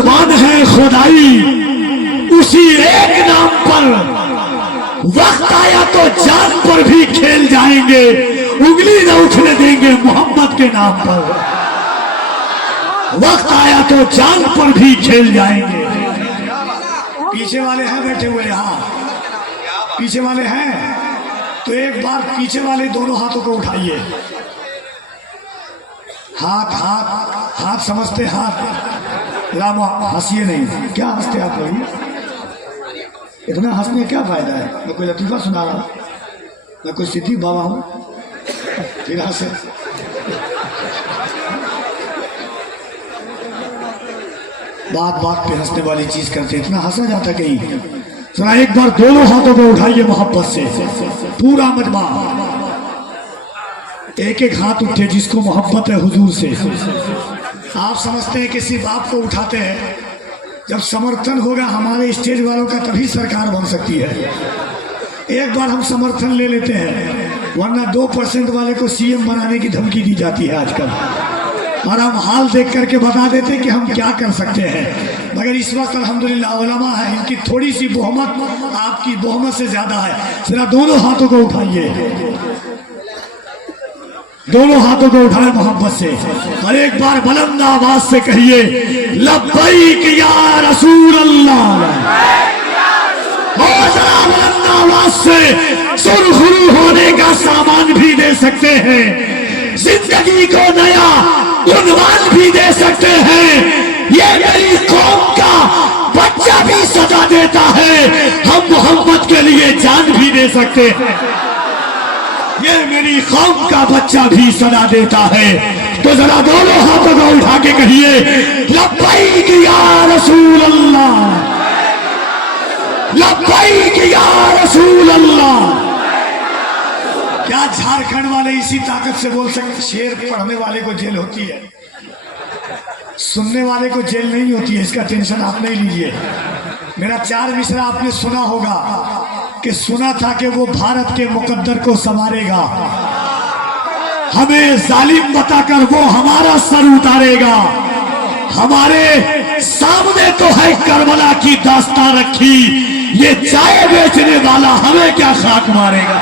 कुर्बान है खुदाई उसी एक नाम पर, वक्त आया तो जान पर भी खेल जाएंगे, उंगली न उठने देंगे मोहम्मद के नाम पर। वक्त आया तो जान पर भी खेल जाएंगे। पीछे वाले हैं बैठे हुए, यहाँ पीछे वाले हैं तो एक बार पीछे वाले दोनों हाथों को उठाइए। हाथ हाथ हाथ समझते, हाथ राम हंसिए नहीं। क्या हंसते आप लोग? इतना हंसने क्या फायदा है? मैं कोई लतीफा सुना रहा हूँ, मैं कोई सिद्धि बाबा हूँ फिर हंसे। बात बात पे हंसने वाली चीज करते, इतना हंसा जाता कहीं? सुना, एक बार दोनों हाथों को उठाइए मोहब्बत से, पूरा मजमा एक एक हाथ उठे जिसको मोहब्बत है हुजूर से। आप समझते हैं कि सिर्फ आपको उठाते हैं, जब समर्थन होगा हमारे स्टेज वालों का तभी सरकार बन सकती है। एक बार हम समर्थन ले लेते हैं, वरना 2% वाले को सीएम बनाने की धमकी दी जाती है आजकल, और हम हाल देख करके बता देते हैं कि हम क्या कर सकते हैं। मगर इस वक्त अल्हम्दुलिल्लाह उलमा है, इनकी थोड़ी सी बहुमत आपकी बहुमत से ज्यादा है। जरा दोनों हाथों को उठाइए, दोनों हाथों को उठाए मोहब्बत से, और एक बार बुलंद आवाज से कहिए लब्बैक या रसूल अल्लाह। और जरा बुलंद आवाज से सुरखरू होने का सामान भी दे सकते हैं, जिंदगी को नया उन्वान भी दे सकते हैं। ये मेरी कौम का बच्चा भी सदा देता है, हम मोहम्मद के लिए जान भी दे सकते हैं। ये मेरी कौम का बच्चा भी सदा देता है। तो जरा दोनों हाथों को उठा के कहिए लब्बैक या रसूल अल्लाह, लब्बैक या रसूल अल्लाह। क्या झारखंड वाले इसी ताकत से बोल सकते? शेर पढ़ने वाले को जेल होती है, सुनने वाले को जेल नहीं होती है, इसका टेंशन आप नहीं लीजिए। मेरा 4 मिसरा आपने सुना होगा कि सुना था कि वो भारत के मुकद्दर को संवारेगा, हमें जालिम बताकर वो हमारा सर उतारेगा। हमारे सामने तो है करबला की दास्तां रखी, ये चाय बेचने वाला हमें क्या खाक मारेगा।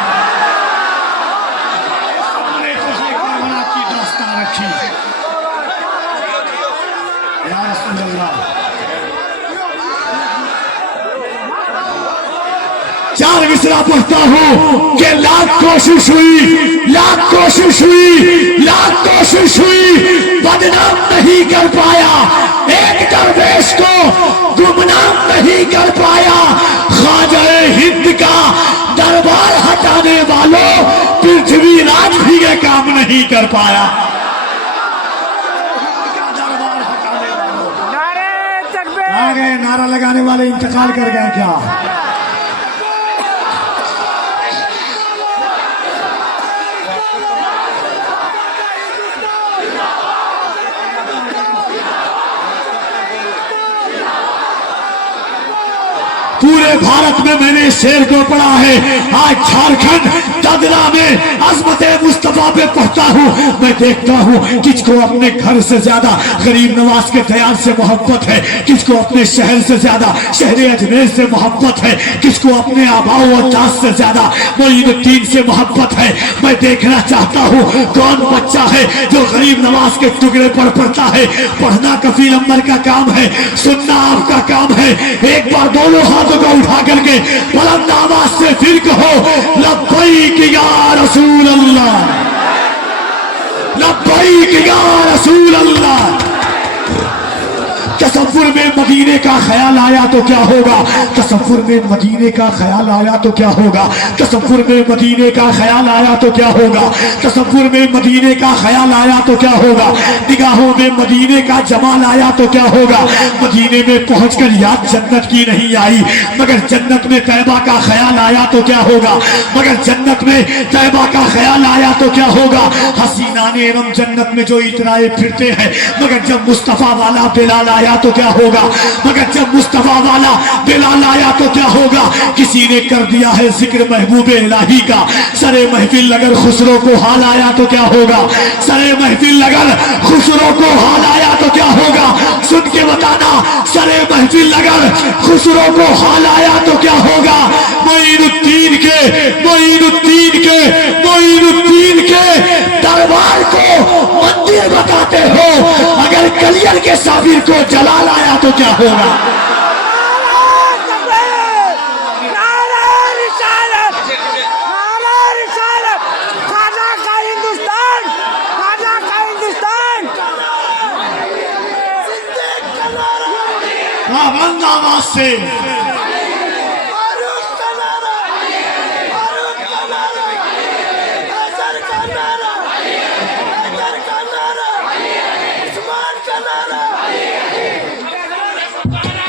चार मिसरा पढ़ता हूँ कि लाख कोशिश हुई, लाख कोशिश हुई, लाख कोशिश हुई, बदनाम नहीं कर पाया। एक दरवेश को गुमनाम नहीं कर पाया। ख्वाजा हिंद का दरबार हटाने वालों पृथ्वी राज भी ये काम नहीं कर पाया। दरबार हटाने वालों आ गए, नारा लगाने वाले इंतकाल कर गए क्या? पूरे भारत में मैंने इस शेर को पढ़ा है। आज झारखंड दादरा में अजमते मुस्तफा पे पढ़ता हूँ, मैं देखता हूँ किसको अपने घर से ज्यादा गरीब नवाज के दयाल से मोहब्बत है, किसको अपने शहर से ज्यादा शहर अजमेर से मोहब्बत है, किसको अपने आबाओ और दास से ज्यादा मोइनुद्दीन से मोहब्बत है। मैं देखना चाहता हूँ कौन बच्चा है जो गरीब नवाज के टुकड़े पर पढ़ता है। पढ़ना कफील अम्बर का काम है, सुनना आपका काम है। एक बार दोनों हाथों को उठा करके बुलंद आवाज से फिर कहो लब्बैक या रसूल अल्लाह, लब्बैक या रसूल अल्लाह। तसव्वुर में मदीने का ख्याल आया तो क्या होगा? तसव्वुर में मदीने का ख्याल आया तो क्या होगा? तसव्वुर में मदीने का ख्याल आया तो क्या होगा? तसव्वुर में मदीने का ख्याल आया तो क्या होगा? निगाहों में मदीने का जमाल आया तो क्या होगा? मदीने में पहुंचकर याद जन्नत की नहीं आई, मगर जन्नत में तैबा का ख्याल आया तो क्या होगा? मगर जन्नत में तैबा का ख्याल आया तो क्या होगा? हसीनाने एवं जन्नत में जो इतराए फिरते हैं, मगर जब मुस्तफा वाला बिलाल आया तो क्या होगा? मगर जब मुस्तफा वाला बिलाल आया तो क्या होगा? किसी ने कर दिया है जिक्र महबूब इलाही का, सरे महफिल अगर खुसरो को हाल आया तो क्या होगा? सरे महफिल अगर खुसरो को हाल आया तो क्या होगा? सुन के बताना महफिल अगर खुसरो को हाल आया तो क्या होगा? मोइनुद्दीन के दरबार को मंदिर बताते हो, अगर कलियर के साबिर को जलाल आया तो क्या होगा? बंद आवाज से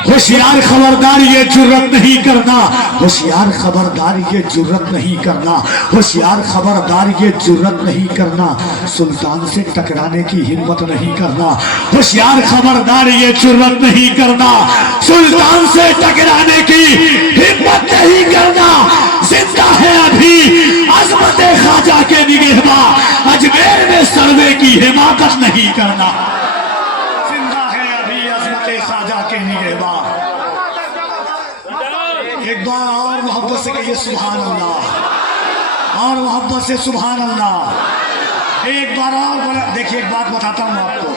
होशियार खबरदार ये जुर्रत नहीं करना, होशियार खबरदार ये जुर्रत नहीं करना, होशियार खबरदार ये जुर्रत नहीं करना, सुल्तान से टकराने की हिम्मत नहीं करना, होशियार खबरदार ये जुर्रत नहीं करना, सुल्तान से टकराने की हिम्मत नहीं करना। जिंदा है अभी अजमत ख्वाजा के निगहबा, अजमेर में सर्वे की हिमाकत नहीं करना। जिंदा है अभी अजमत ख्वाजा के निगहबा। एक बार और मोहब्बत से कहिए सुभान अल्लाह, और मोहब्बत से सुभान अल्लाह। एक बार और बोला। देखिए एक बात बताता हूँ आपको,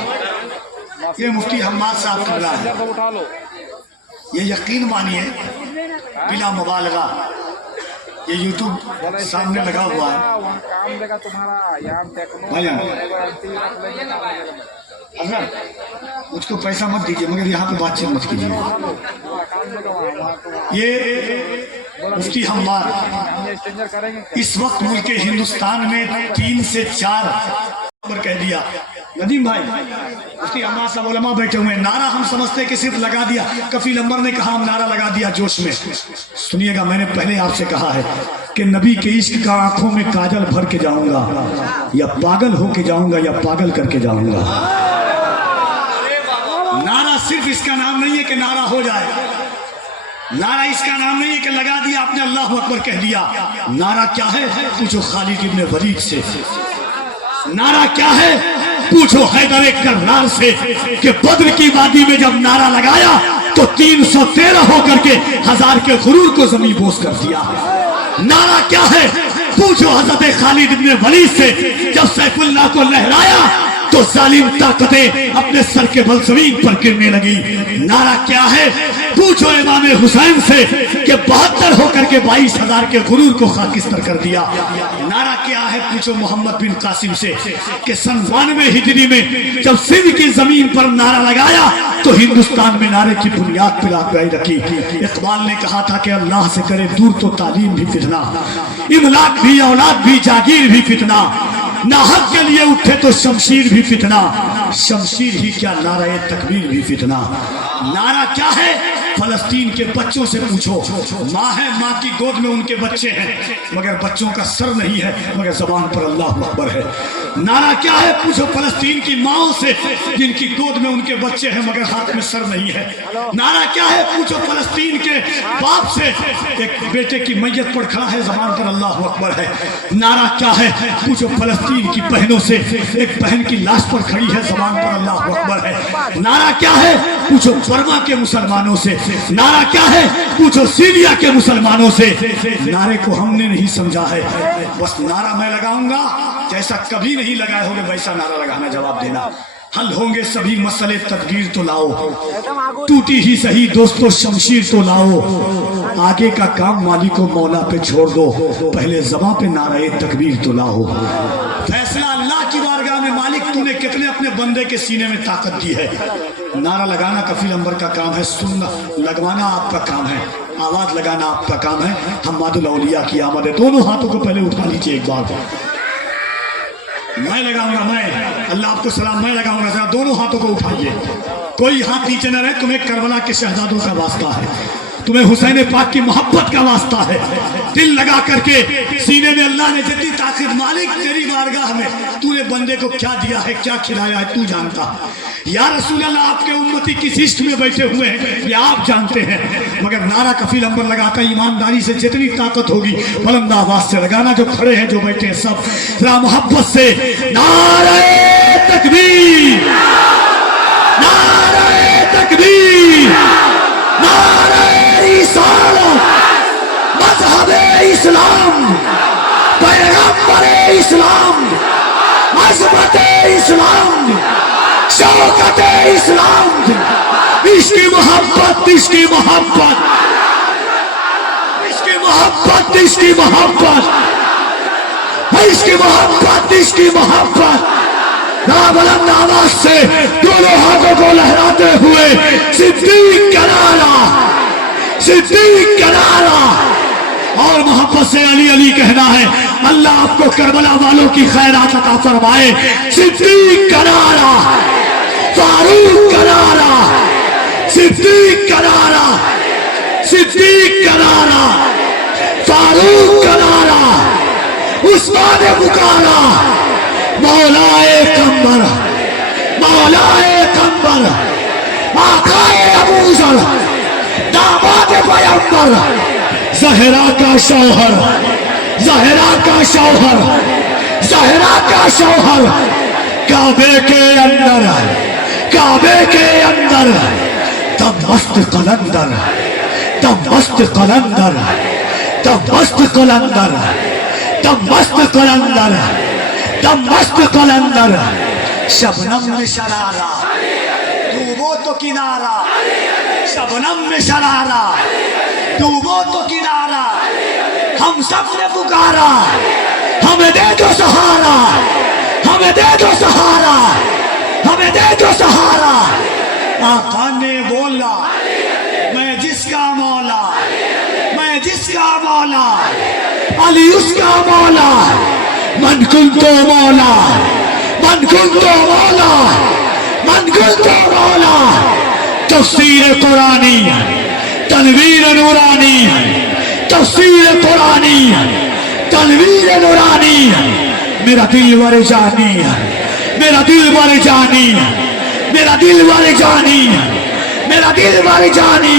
ये मुफ्ती हम्माद साहब किबला है, ये यकीन मानिए बिला मुबालगा, ये यूट्यूब सामने लगा हुआ है भैया। अगर मुझको पैसा मत दीजिए मगर यहाँ पे बातचीत मत कीजिए। ये मुफ्ती हम्माद इस वक्त मुल्क हिंदुस्तान में 3 से 4 नंबर कह दिया। नदीम भाई मुफ्ती हम्माद साहब उलमा बैठे हुए, नारा हम समझते कि सिर्फ लगा दिया, कफील अंबर ने कहा हम नारा लगा दिया जोश में। सुनिएगा, मैंने पहले आपसे कहा है कि नबी के इश्क का आंखों में काजल भर के जाऊंगा, या पागल होके जाऊंगा या पागल करके जाऊंगा। नारा सिर्फ इसका नाम नहीं है कि नारा हो जाए, नारा इसका नाम नहीं है कि लगा दिया आपने अल्लाह अकबर कह दिया। नारा क्या है पूछो खालिद इब्ने वलीद से, नारा क्या है पूछो हैदर कर्रार से कि बद्र की वादी में जब नारा लगाया तो 313 होकर के 1000 के गुरूर को जमीन बोस कर दिया। नारा क्या है पूछो हजरत खालिद इब्ने वलीद से, जब सैफुल्लाह को लहराया तो जालिम ताकतें अपने सर के बल जमीन पर गिरने लगी। नारा क्या है पूछो इमाम हुसैन से कि 72 होकर के 22,000 के गुरूर को खाकिस्तर कर दिया। नारा क्या है पूछो मोहम्मद बिन कासिम से कि 92 हिजरी में जब सिंध की जमीन पर नारा लगाया तो हिंदुस्तान में नारे की बुनियाद पिलाई रखी। इकबाल ने कहा था कि अल्लाह से करे दूर तो तालीम भी फितना, इमलाक भी, औलाद भी, जागीर भी फितना, नाहक के लिए उठे तो शमशीर भी फितना, शमशीर ही क्या नारा तकबीर भी फितना। नारा क्या है फलस्तीन के बच्चों से पूछो, माँ है, माँ की गोद में उनके बच्चे हैं मगर बच्चों का सर नहीं है मगर जबान पर अल्लाह अकबर है। नारा क्या है पूछो फलस्तीन की माओ से जिनकी गोद में उनके बच्चे हैं मगर हाथ में सर नहीं है। नारा क्या है पूछो फलस्तीन के बाप से एक बेटे की मैयत पर खड़ा है जबान पर अल्लाह अकबर है। नारा क्या है पूछो फलस्तीन की बहनों से एक बहन की लाश पर खड़ी है जबान पर अल्लाह अकबर है। नारा क्या है पूछो बर्मा के मुसलमानों से, नारा क्या है पूछो सीरिया के मुसलमानों से। नारे को हमने नहीं समझा है, बस नारा मैं लगाऊंगा जैसा कभी नहीं लगाए होंगे वैसा नारा लगाना, जवाब देना। हल होंगे सभी मसले तदबीर तो लाओ, टूटी ही सही दोस्तों शमशीर तो लाओ, आगे का काम मालिक को मौला पे छोड़ दो, पहले ज़बां पे नारे तकबीर तो लाओ। फैसला अल्लाह की बारगाह में, मालिक तूने कितने अपने बंदे के सीने में ताकत दी है। नारा लगाना कफील अंबर का काम है, सुनना लगवाना आपका काम है, आवाज लगाना आपका काम है। हम्मादुल औलिया की आमद है। दोनों हाथों को पहले उठा लीजिए एक बार। मैं लगाऊंगा, मैं अल्लाह आपको सलाम, मैं लगाऊंगा, जरा दोनों हाथों को उठाइए, कोई हाथ नीचे न रहे। तुम्हें करबला के शहजादों का वास्ता है, तुम्हें हुसैन पाक की मोहब्बत का वास्ता है। दिल लगा करके सीने में अल्लाह ने जितनी ताकत, मालिक तेरी बारगाह में तूने बंदे को क्या दिया है, क्या खिलाया है, तू जानता। या रसूल अल्लाह आपके उम्मती किस इश्क में बैठे हुए हैं ये आप जानते हैं, मगर नारा कफील अंबर लगाता ईमानदारी से जितनी ताकत होगी बुलंद आवाज से लगाना। जो खड़े हैं जो बैठे हैं सब जरा मोहब्बत से नारे तकबीर, नारे तकबीर, पैगंबर इस्लाम, अज़मत इस्लाम, शौकत इस्लाम, इसकी मोहब्बत, इसकी मोहब्बत, इसकी मोहब्बत, इसकी मोहब्बत, इसकी मोहब्बत, इसकी मोहब्बत। बुलंद आवाज से दोनों हाथों को लहराते हुए सिद्दीक का नारा, सिद्दीक का नारा। और मोहब्बत से अली अली कहना है। अल्लाह आपको करबला वालों की खैरात अता फरमाए। सिद्दीक का नारा, फारूक का नारा, सिद्दीक का नारा, सिद्दीक का नारा, फारूक का नारा। उस्मान ने पुकारा मौलाए कम्बर, मौलाए कम्बर, आकाए अबू ज़र, दामाद पैगंबर, ज़हरा का शौहर, ज़हरा का शौहर, ज़हरा का शौहर। काबे के अंदर, काबे के अंदर दमस्त कलंदर, दमस्त कलंदर, दमस्त कलंदर, दमस्त कलंदर, दमस्त कलंदर। शबनम में शरारा, डूबो तो किनारा, शबनम में शरारा, डूबो तो किनारा। हम सब ने पुकारा, हमें दे दो सहारा, हमें दे दो सहारा, हमें दे दो सहारा। आका ने बोला मैं जिसका मौला, मैं जिसका मौला, अली उसका मौला। मन कुल तो मौला, मन कुल तो मौला, मन कुल तो मौला। तफसीर कुरानी, तनवीर नूरानी, तफसीर कुरानी, तनवीर नूरानी। मेरा दिल वर जानी, मेरा दिल वर जानी, मेरा दिल वर जानी, मेरा दिल वर जानी,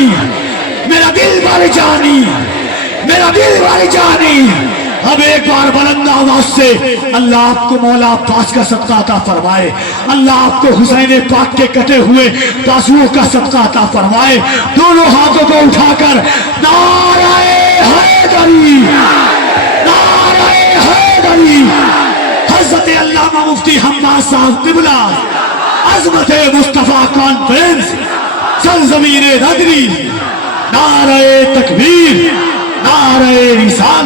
मेरा दिल वर जानी, मेरा दिल वर जानी। अब एक बार बुलंद आवाज से अल्लाह आपको मौला अब्बास का सदका अता फरमाए। अल्लाह आपको हुसैन पाक के कटे हुए बाजुओं का सदका अता फरमाए। दोनों हाथों को उठाकर नाराए हैदरी, नाराए हैदरी। हज़रत अल्लामा मुफ्ती हम्माद साहब क़िबला, अज़मत मुस्तफ़ा कॉन्फ्रेंस, सरज़मीन नदरी। नाराए तकबीर, नाराए रिसालत।